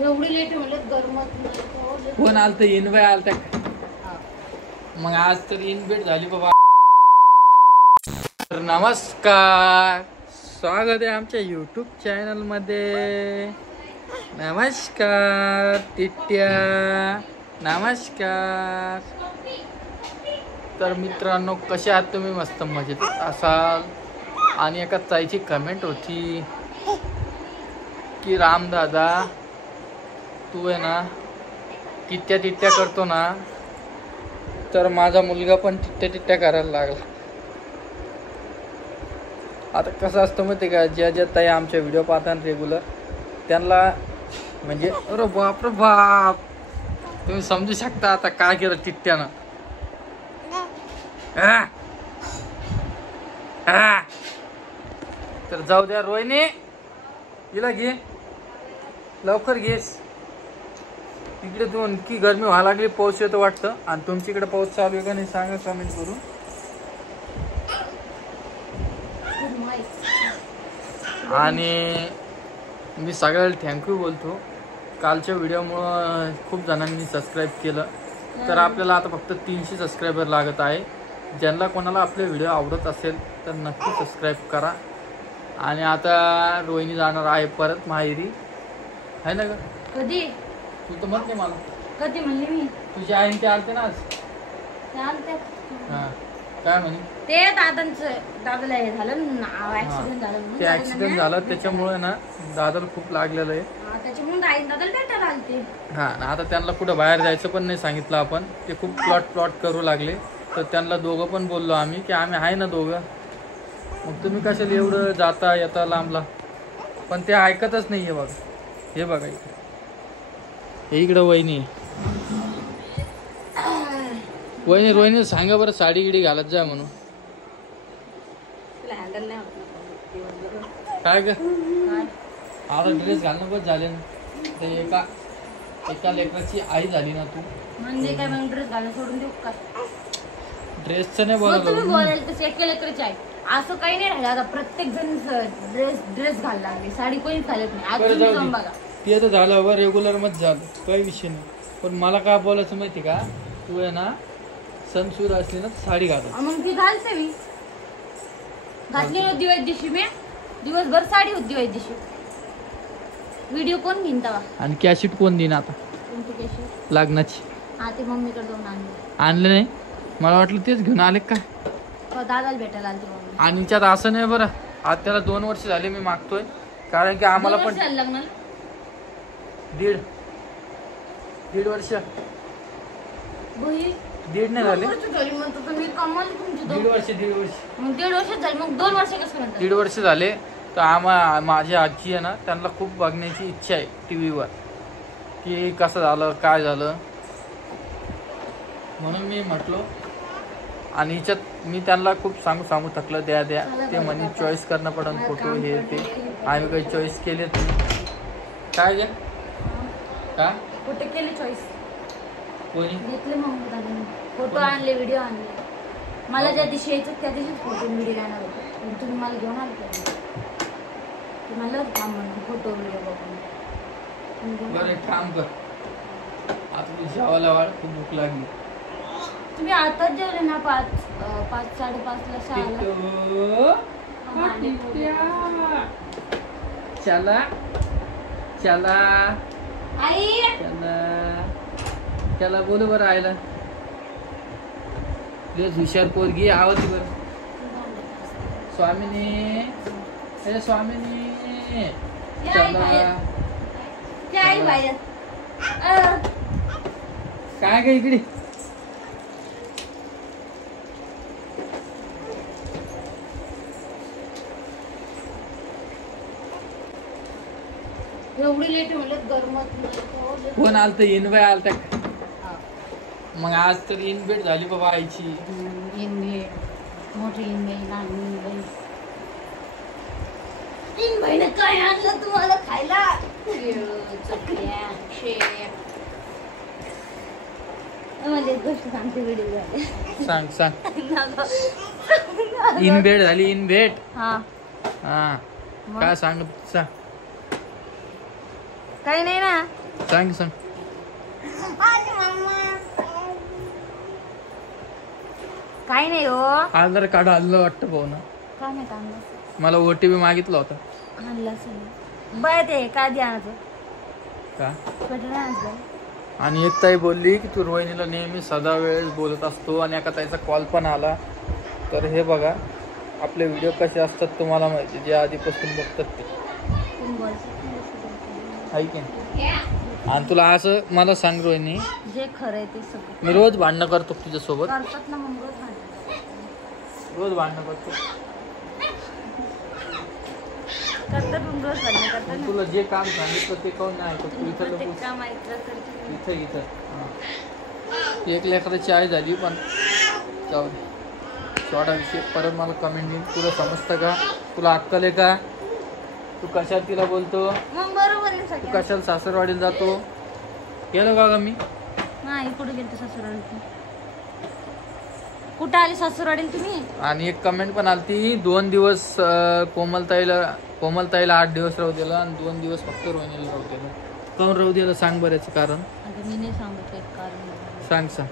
एवढी लेट म्हणलं गरमत कोण आलत इनबाई आलता मग आज तर इनबेट झाली बाबा. तर नमस्कार, स्वागत आहे आमच्या YouTube चॅनल मध्ये. नमस्कार टिट्या, नमस्कार. तर मित्रांनो, कसे आहात तुम्ही? मस्त मजेत असाल. आणि एका ताईची कमेंट होती की रामदादा तू आहे ना टिट्या टिट्या करतो ना, तर माझा मुलगा पण टिट्या टिट्या करायला लागला. आता कसं असतं माहिती का, ज्या ज्या ताई आमच्या व्हिडिओ पाहतात रेग्युलर, त्यांना म्हणजे अरे बाप रे बाप, तुम्ही समजू शकता आता काय केलं टिट्ट्यानं. तर जाऊ द्या. रोहिणी, हिला घे लवकर, घेस इकडे. तू की गरमी व्हायला लागली, पाऊस येतो वाटतं. आणि तुमच्या इकडे पाऊस चालू आहे का नाही सांगा कमेंट करून. आणि मी सगळ्याला थँक्यू बोलतो. कालच्या व्हिडिओमुळं खूप जणांनी सबस्क्राईब केलं. तर आपल्याला आता फक्त 300 सबस्क्रायबर लागत आहे. ज्यांना कोणाला आपले व्हिडिओ आवडत असेल तर नक्की सबस्क्राईब करा. आणि आता रोहिणी जाणार आहे परत माहेरी, आहे ना ग? कधी? तू तर म्हणते मला कधी म्हणली मी? तुझी आई ते आलते ना आज. चालते. हा, काय म्हणे? ते दादाला हे झालं ना, ऍक्सिडेंट झालं म्हणून. ते ऍक्सिडेंट झालं त्याच्यामुळे ना दादाला खूप लागलेलं आहे. त्याच्यामुळे आई दादाला भेटायला आलते. हा, आता त्यांना कुठं बाहेर जायचं पण नाही सांगितलं आपण. ते खूप प्लॉट करू लागले. तर त्यांना दोघं पण बोललो आम्ही की आम्ही आहे ना दोघं, मग तुम्ही कशाला एवढं जाता येता लांबला. पण ते ऐकतच नाही. हे बघा, हे बघा इकडे, हे इकडं वहिनी. वहिनी, रोहिणी सांगा बरं साडी गिडी घालत जा म्हणून. काय ग, आता ड्रेस घालणं बस झाले ना. ते एका लेकराची आई झाली ना तू. म्हणजे काय मग ड्रेस घालणं सोडून देऊ का? ड्रेसचं नाही तुम्ही बोलायला. बोलायला तसे एका लेकराची आहे असं काही नाही राहिलं. आता प्रत्येक जण ड्रेस घालायला लागले, साडी कोणीच घालत नाही. आज तुम्ही जाऊन बघा. ते तर झालं वर रेग्युलर मध्ये झालं, काही विषय नाही. पण मला काय बोलायचं माहिती का, तू आहे ना सण सुरू असली ना साडी घाल. मग ती घालते मी. घातली होती दिवाळी दिवशी मी, दिवसभर साडी होती दिवाळी दिवशी. व्हिडिओ कोण घेईन तवा? आणि कॅसेट कोण देईन आता कोणती कॅसेट? लग्नाची. हा, ते मम्मीकडे जाऊन आणले नाही. मला वाटलं तेच घेऊन आले काय. दादाला भेटायला आलते मम्मी. आणि त्यात असं नाही बरं, आज त्याला 2 वर्ष झाले मी मागतोय. कारण की आम्हाला पण लग्नाला दीड वर्ष. दीड नाही झाले, 1.5 वर्ष. मग 1.5 वर्ष झाली, मग 2 वर्ष कसं म्हणतात? 1.5 वर्ष झाले. तर माझी आजी आहे ना, त्यांना खूप बघण्याची इच्छा आहे टीव्हीवर की कसं झालं काय झालं. म्हणून मी म्हटलो. आणि हिच्यात मी त्यांना खूप सांगू थकलं, द्या ते म्हणे चॉईस करणं पडन फोटो हे ते. आम्ही काही चॉईस केले तुम्ही काय घ्या का कुठे केले चॉईस? कोणी घेतले मग दादाने फोटो आणले, व्हिडिओ आणले. मला ज्या दिवशी यायचं त्या दिवशीच फोटो व्हिडिओ येणार होते. तुम्ही मला घेऊन आले मला काम म्हणून फोटो व्हिडिओ बघून. बरं एक काम कर, आता तू जेवायला वाढ, खूप भूक लागली. तुम्ही आताच जेवले ना 5:30ला शाळेला. चला चला आई चला बोलू बरं आईला. प्लीज हुशार पोरगी आवडती बरं. स्वामिनी, हे स्वामिनी, चला. काय काय इकडे एवढी लेट म्हणलं गरमत. कोण आलत? इनबाई आलता. मग आज तर इनबेट झाली बाबा आईची. मोठी इनबाई, लहान इनबाई. इनबाईने काय आणलं तुम्हाला खायला? चकल्या, शेव. मला एक गोष्ट सांगते, व्हिडिओ झाले. सांग. इनबेट झाली, इनबेट. हा, काय सांग. काही नाही ना, सांग सांग. काय नाही हो. आधार कार्ड आणलं वाटतं भाऊ ना. काय नाही आणलं. मला OTP मागितला होता. आणला असेल बाय ते काय द्या का पेट्रोल आणायचं. आणि एक ताई बोलली की तू रोहिणीला नेहमी सदा वेळेस बोलत असतो आणि एका ताईचा कॉल पण आला. तर हे बघा आपले व्हिडिओ कसे असतात तुम्हाला माहिती, जे आधीपासून बघतात ते आहे की नाही. आणि तुला असं मला सांग रोहिणी, जे खरं आहे ते सगळं मी रोज भांडणं करतो तुझ्यासोबत. करतात ना मग रोज भांडणं करतो. करतात मग रोज भांडणं करतात पण ना. तुला जे काम सांगितलं ते कोण नाही ऐकत. तू इथं प्रत्येक लोक काम ऐकलं तर इथं इथं हां. एक लेकराची आई झाली पण जाऊ दे. छोटा विषय. परत मला कमेंट येईल. तुला समजतं का? तुला अक्कल आहे का? तू कशात तिला बोलतो? मग बरोबर आहे तू सगळं. कशाला सासरवाडीला जातो? गेलो का मी? नाही कुठे गेलते सासूरवाडीला? कुठं आले सासूरवाडीला तुम्ही? आणि एक कमेंट पण आलती 2 दिवस कोमलताईला 8 दिवस राहू दिला आणि 2 दिवस फक्त रोहिणीला राहू दिलं. काऊन राहू दिलं सांग बरं याचं कारण. आता मी नाही सांगत एक कारण. सांग सांग.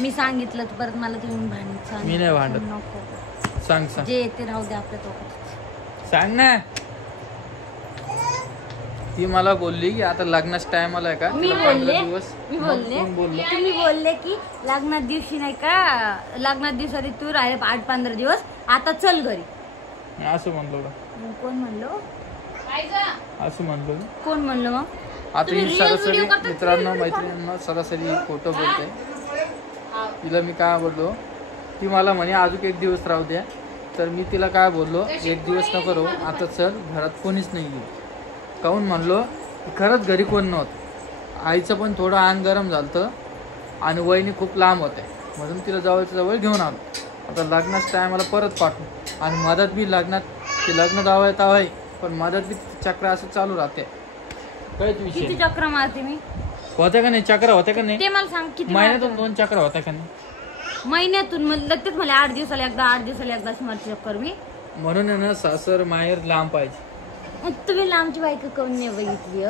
मी सांगितलं तर परत मला तुम्ही भांडण. मी नाही भांडत. नको. सांग सांग. जे येते राहू दे आपल्या दोघांचं. सांग ना. ती मला बोलली की आता लग्नाचा टाइम आलाय का? मी तुला बोलले 15 दिवस तुम्ही बोलले की लग्नात दिवशी नाही का, लग्नात दिवसाआधी तू राहिले 8-15 दिवस, आता चल घरी. असं म्हणलो का? मग कोण म्हणलो? असं म्हणलो. कोण म्हणलं मग? आता तुम्ही ही real सरासरी video करता, मित्रांनो तुम्ही video मैत्रिणींना सरासरी खोटं बोलते. तिला मी काय बोललो, ती मला म्हणे अजून 1 दिवस राहू द्या. तर मी तिला काय बोललो, 1 दिवस नको राहू, आता चल, घरात कोणीच नाही आहे. काहून म्हणलो, खरंच घरी कोण नव्हतं. आईचं पण थोडं अंग गरम झालं आणि वहिनी खूप लांब होते म्हणून तिला जवळच्या जवळ घेऊन आलो. आता लग्नाच्या टायमाला परत पाठवू आणि मदत बी लग्नात ते लग्न जावं येत आहे पण मदत बी चक्र असं चालू राहते. काहीच विषय किती चक्र मारते मी? होत्या का नाही चक्र? होत्या का नाही? ते मला सांग किती महिन्यातून 2 चक्र होत्या का नाही? महिन्यातून लगेच मला 8 दिवसाला एकदा 8 दिवसाला एकदा अशी मारते चक्कर मी. म्हणून आहे ना सासर माहेर लांब पाहिजे. मग तुम्ही लांबची बायको कोण नाही बघितली?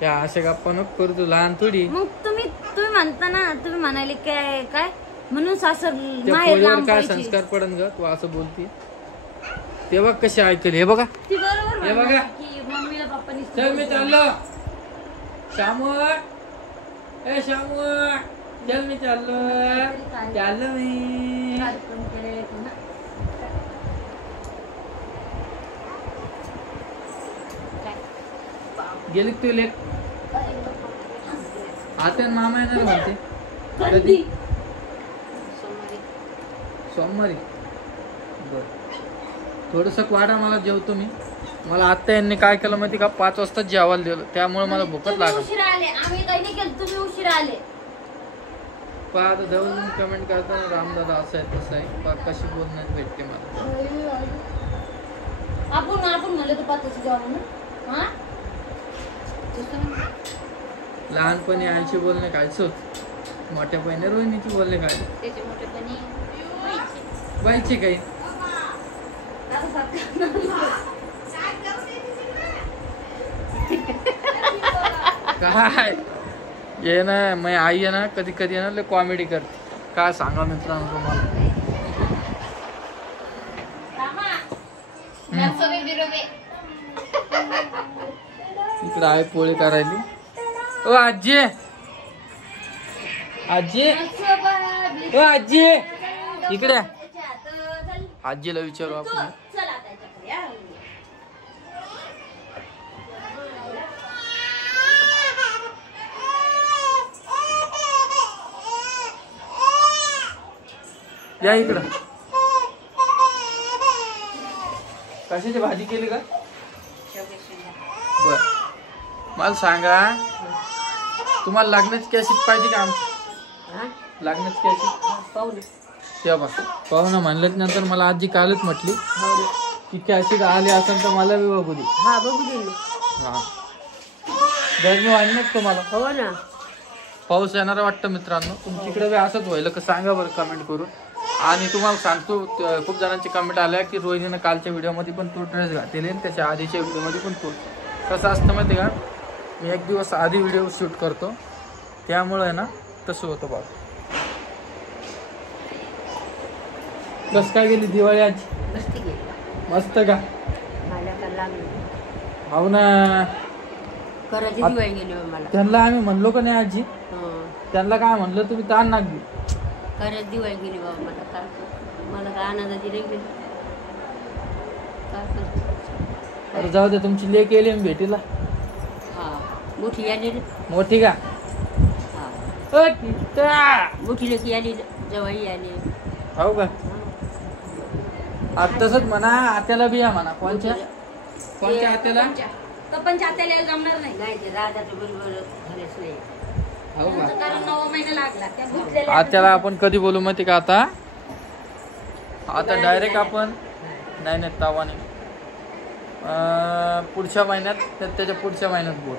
त्या अशा गप्पा नको करू, तू लहान थोडी. मग तुम्ही म्हणता ना, तुम्ही म्हणाले काय काय म्हणून सासर त्या माहेर पोरीवर लांब काय पाहिजे. संस्कार पडन ग तू असं बोलती? ते बघ कशी ऐकली. हे बघा ती बरोबर हे बघा. म्हणणार की मम्मीला पप्पानी चल मी चाललो. श्यामू ए श्यामू चल मी चाललो मी. कार्यक्रम केलेले आहेत ना. गेली तू लेट. आता मामा येणार म्हणते. कधी? सोमवारी. बर थोडस वाढा, मला जेवतो मी. मला आत्ता यांनी काय केलं माहिती का, 5 वाजता जेवायला दिलं, त्यामुळे मला भूकच तुम्ही लागली. उशिरा आले, आम्ही काही नाही केलं, तुम्ही उशिरा आले. आता जवळ कमेंट करताना रामदादा असं आहे तसं आहे, कशी बोलण्यात भेटते मला. आपण म्हणलं तर 5 वाजता जेवण ना. लहानपणी आईची बोलणे कायचं होत, मोठ्या बहिणी रोहिणीची बोलणे काय त्याचे मोठेपणी बाईचे काही. काय ये ना मी आई आहे ना कधी कधी ना लय कॉमेडी करते. काय सांगा मित्रांनो तुम्हाला. इकडे आहे पोळी करायली. ओ आजी आजी ओ आजी इकडे. आजीला विचारू आपण. या इकडं. कशाची भाजी केली का? बर मला सांगा, तुम्हाला लग्नाची कॅसेट पाहिजे का आमची? लग्नाची कॅसेट तेव्हा पाहुणा म्हणलं नंतर मला आजी कालच म्हटली की कॅसेट आली असेल तर मला बी बघू दे. हा बघू दे. हा गरमी वाढली ना तुम्हाला? हो ना. पाऊस येणार वाटतं मित्रांनो. तुमच्याकडे बी असंच व्हायला का सांगा बरं कमेंट करून. आणि तुम्हाला सांगतो खूप जणांची कमेंट आल्या की रोहिणीनं कालच्या व्हिडिओमध्ये पण तो ड्रेस घातलेले आणि त्याच्या आधीच्या व्हिडिओमध्ये पण तो. कसं असतं माहिती का, मी एक दिवस आधी व्हिडिओ शूट करतो, त्यामुळे आहे ना तसं होतं बघ. कस काय गेली दिवाळी आज? मस्त का? हो ना. करायची दिवाळी गेली मला. त्यांना आम्ही म्हणलो का नाही आजी? त्यांना काय म्हणलं तुम्ही ताण ना घेऊ. खरंच दिवाळी गेली बाबा मला. काय मला काय आनंदाची रे गेली. काय करतो? अरे जाऊ दे, तुमची लेक येईल भेटीला. हा मोठी आली रे. मोठी का? हा मोठी लेकी आली, जवाई आली. हो का? तसंच म्हणा आत्याला बी या म्हणा. कोणत्या आत्याला? पप्पांच्या आत्याला जमणार नाही. नाही ते राजाचं बरोबर झालेच नाही. हो का? कारण 9 महिना लागला त्या गुंतलेल्या. आत्याला आपण कधी बोलू माहिती का? आता डायरेक्ट आपण नाही तावा नाही, पुढच्या महिन्यात, त्याच्या पुढच्या महिन्यात बोल.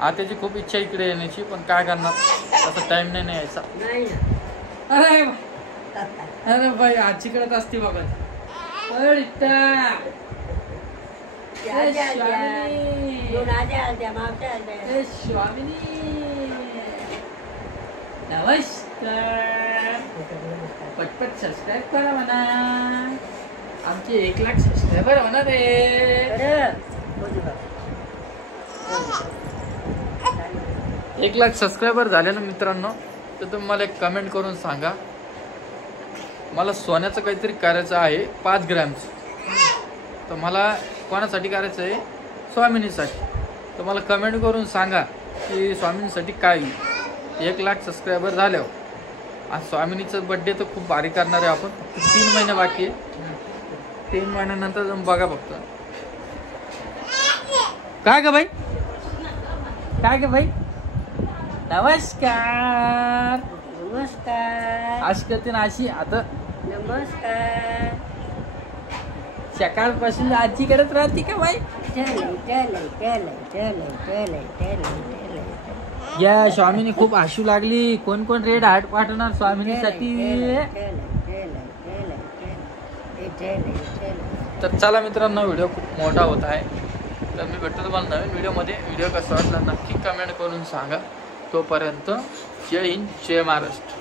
आत्याची खूप इच्छा इकडे येण्याची, पण काय करणार, तसा टाइम नाही यायचा. नाही ना. अरे बाई आजीकडेच असते बघा. नमस्कार. पटपट सबस्क्राईब करा म्हणा. आमचे 1 लाख सबस्क्रायबर होणार रे. 1 लाख सबस्क्रायबर झाले ना मित्रांनो, तर तुम्ही मला एक कमेंट करून सांगा. मला सोन्याचं काहीतरी करायचं आहे 5 ग्रॅमचं. तर मला कोणासाठी करायचं आहे? स्वामिनीसाठी. तर मला कमेंट करून सांगा की स्वामिनीसाठी काय होईल. 1 लाख सबस्क्रायबर झाल्यावर आज स्वामिनीचं बड्डे तर खूप भारी करणार आहे आपण. 3 महिने बाकी आहे. 3 महिन्यानंतर जाऊन बघा फक्त. काय ग बाई? काय ग बाई? नमस्कार. नमस्कार. आजकाल अशी आता नमस्कार. सकाळपासून आजीकडेच राहते का बाई? या स्वामीनी खूप आशू लागली. कोण कोण रेड हार्ट पाठवणार स्वामिनीसाठी? तर चला मित्रांनो, व्हिडिओ खूप मोठा होत आहे. तर मी भेटतो तुम्हाला नवीन व्हिडिओमध्ये. व्हिडिओ कसा वाटला नक्की कमेंट करून सांगा. तोपर्यंत जय हिंद, जय महाराष्ट्र.